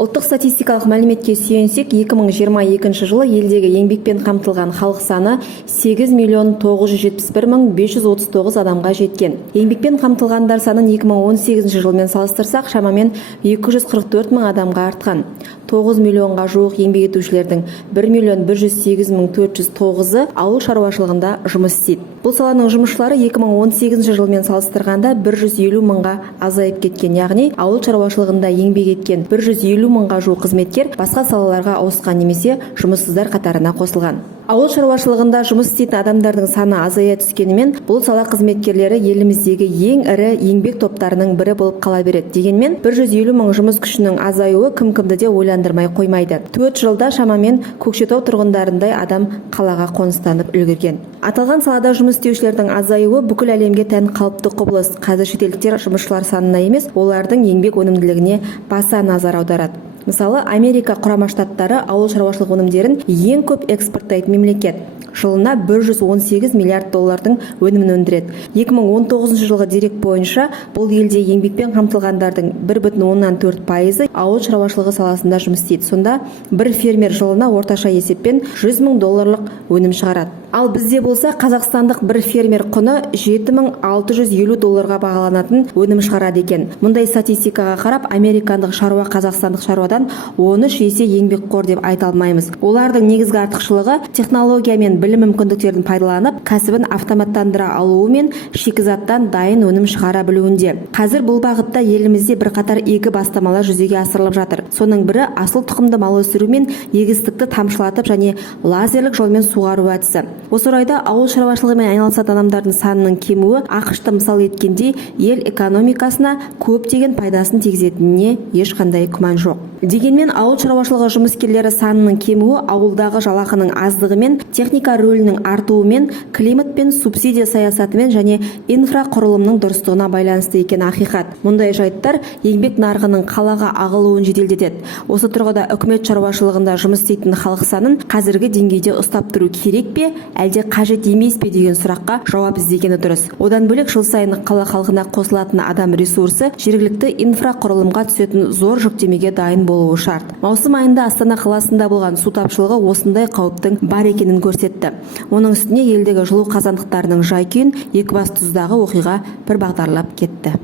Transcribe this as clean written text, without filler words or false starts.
Ұлттық статистикалық мәліметке сүйенсек, 2022 жылы елдегі еңбекпен қамтылған халық саны 8.971.539 адамға жеткен. Еңбекпен қамтылғандар санын 2018 жылмен салыстырсақ, шамамен 244.000 адамға артқан. 9 миллионға жуық еңбек етушілердің 1.108.409-ы ауыл шаруашылығында жұмыс істейді. Бұл саланың жұмысшылары 2018 жылмен салыстырғанда 150 мыңға азайып кеткен, яғни ауыл шаруашылығында еңбек еткен 150 мыңға жуық қызметкер басқа салаларға ауысқан немесе жұмыссыздар қатарына қосылған. Ауыл шаруашылығында жұмыс істейтін адамдардың саны азая түскенімен, бұл сала қызметкерлері еліміздегі ең ірі еңбек топтарының бірі болып қала береді. Дегенмен 150 мың жұмыс күшінің азаюы кім-кімді де ойландырмай қоймайды. 4 жылда шамамен Көкшетау тұрғындарындай адам қалаға қоныстанып үлгерген. Аталған салада жұмыс істеушілердің азаюы бүкіл әлемге тән қалыпты құбылыс. Қазір шетелдіктер жұмысшылар санына емес, олардың еңбек өнімділігіне баса назар аударады. Мысалы, Америка құрама штаттары ауыл шаруашылық өнімдерін ең көп экспорттайтын мемлекет. Жылына 118 миллиард доллардың өнімін өндіреді. 2019 жылғы дерек бойынша бұл елде еңбекпен қамтылғандардың 1,4% ауыл шаруашылығы саласында жұмыс істейді. Сонда бір фермер жылына орташа есеппен 100 мың долларлық өнім шығарады. Ал бізде болса, қазақстандық бір фермер құны 7.650 долларға бағаланатын өнім шығарады екен. Мұндай статистикаға қарап, американдық шаруа қазақстандық шаруадан 13 есе еңбекқор деп айта алмаймыз. Олардың негізгі артықшылығы технология мен білім мүмкіндіктерін пайдаланып, кәсібін автоматтандыра алуы мен шикізаттан дайын өнім шығара білуінде. Қазір бұл бағытта елімізде бірқатар игі бастамалар жүзеге асырылып жатыр. Соның бірі асыл тұқымды мал өсіру мен егістікті тамшылатып және лазерлік жолмен суғару әдісі. Осы орайда ауыл шаруашылығымен айналысатын адамдардың санының кемуі ақш-ты мысал еткендей ел экономикасына көптеген пайдасын тигізетініне ешқандай күмән жоқ. Дегенмен ауыл шаруашылығы жұмыскерлері санының кемуі ауылдағы жалақының аздығымен, техника рөлінің артуымен, климат пен субсидия саясатымен және инфрақұрылымның дұрыстығына байланысты екен ақиқат. Мұндай жайттар еңбек нарығының қалаға ағылуын жеделдетеді. Осы тұрғыда үкімет шаруашылығында жұмыс істейтін халық санын қазіргі деңгейде ұстап тұру керек пе, әлде қажет емес пе деген сұраққа жауап іздегені дұрыс. Одан бөлек жыл сайын қала халқына қосылатын адам ресурсы жергілікті инфрақұрылымға түсетін зор жүктемеге дайын болуы шарт. Маусым айында Астана қаласында болған су тапшылығы осындай қауіптің бар екенін көрсетті. Оның үстіне елдегі жылу қазандықтарының жай-күйін Екібастұздағы оқиға бір бағдарлап кетті.